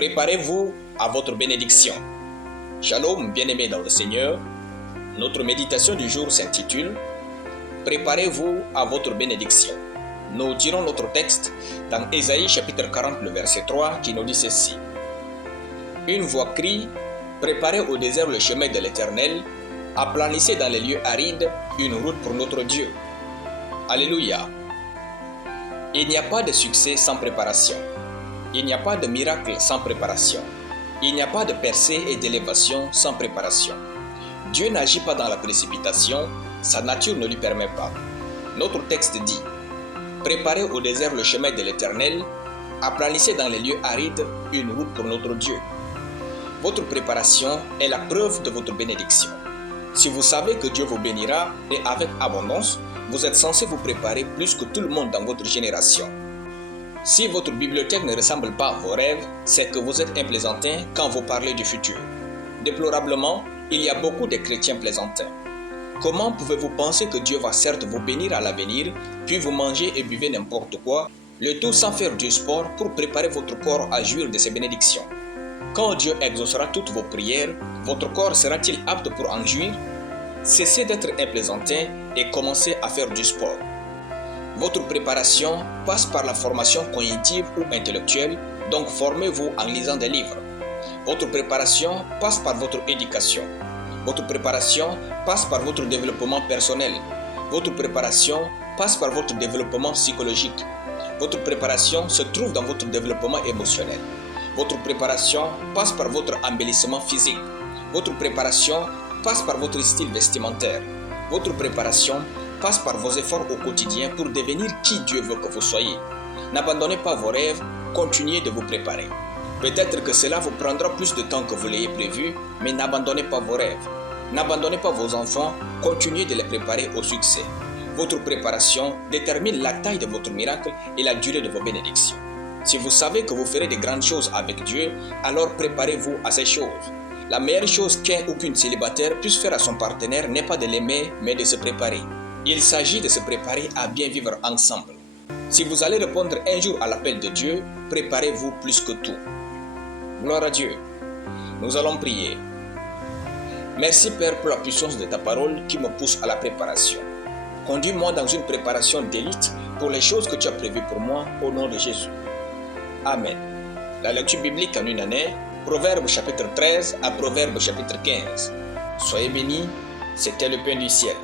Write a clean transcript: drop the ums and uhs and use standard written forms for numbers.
Préparez-vous à votre bénédiction. Shalom, bien-aimés dans le Seigneur. Notre méditation du jour s'intitule « Préparez-vous à votre bénédiction ». Nous tirons notre texte dans Ésaïe chapitre 40, le verset 3 qui nous dit ceci. « Une voix crie, préparez au désert le chemin de l'Éternel, aplanissez dans les lieux arides une route pour notre Dieu. » Alléluia. Il n'y a pas de succès sans préparation. Il n'y a pas de miracle sans préparation. Il n'y a pas de percée et d'élévation sans préparation. Dieu n'agit pas dans la précipitation, sa nature ne lui permet pas. Notre texte dit « Préparez au désert le chemin de l'Éternel, aplanissez dans les lieux arides une route pour notre Dieu. » Votre préparation est la preuve de votre bénédiction. Si vous savez que Dieu vous bénira et avec abondance, vous êtes censé vous préparer plus que tout le monde dans votre génération. Si votre bibliothèque ne ressemble pas à vos rêves, c'est que vous êtes un plaisantin quand vous parlez du futur. Déplorablement, il y a beaucoup de chrétiens plaisantins. Comment pouvez-vous penser que Dieu va certes vous bénir à l'avenir, puis vous mangez et buvez n'importe quoi, le tout sans faire du sport pour préparer votre corps à jouir de ses bénédictions? Quand Dieu exaucera toutes vos prières, votre corps sera-t-il apte pour en jouir? Cessez d'être un plaisantin et commencez à faire du sport. Votre préparation passe par la formation cognitive ou intellectuelle, donc formez-vous en lisant des livres. Votre préparation passe par votre éducation. Votre préparation passe par votre développement personnel. Votre préparation passe par votre développement psychologique. Votre préparation se trouve dans votre développement émotionnel. Votre préparation passe par votre embellissement physique. Votre préparation passe par votre style vestimentaire. Votre préparation passe par vos efforts au quotidien pour devenir qui Dieu veut que vous soyez. N'abandonnez pas vos rêves, continuez de vous préparer. Peut-être que cela vous prendra plus de temps que vous l'ayez prévu, mais n'abandonnez pas vos rêves. N'abandonnez pas vos enfants, continuez de les préparer au succès. Votre préparation détermine la taille de votre miracle et la durée de vos bénédictions. Si vous savez que vous ferez de grandes choses avec Dieu, alors préparez-vous à ces choses. La meilleure chose qu'un ou qu'une célibataire puisse faire à son partenaire n'est pas de l'aimer, mais de se préparer. Il s'agit de se préparer à bien vivre ensemble. Si vous allez répondre un jour à l'appel de Dieu, préparez-vous plus que tout. Gloire à Dieu. Nous allons prier. Merci Père pour la puissance de ta parole qui me pousse à la préparation. Conduis-moi dans une préparation d'élite pour les choses que tu as prévues pour moi au nom de Jésus. Amen. La lecture biblique en une année, Proverbes chapitre 13 à Proverbes chapitre 15. Soyez bénis, c'était le pain du ciel.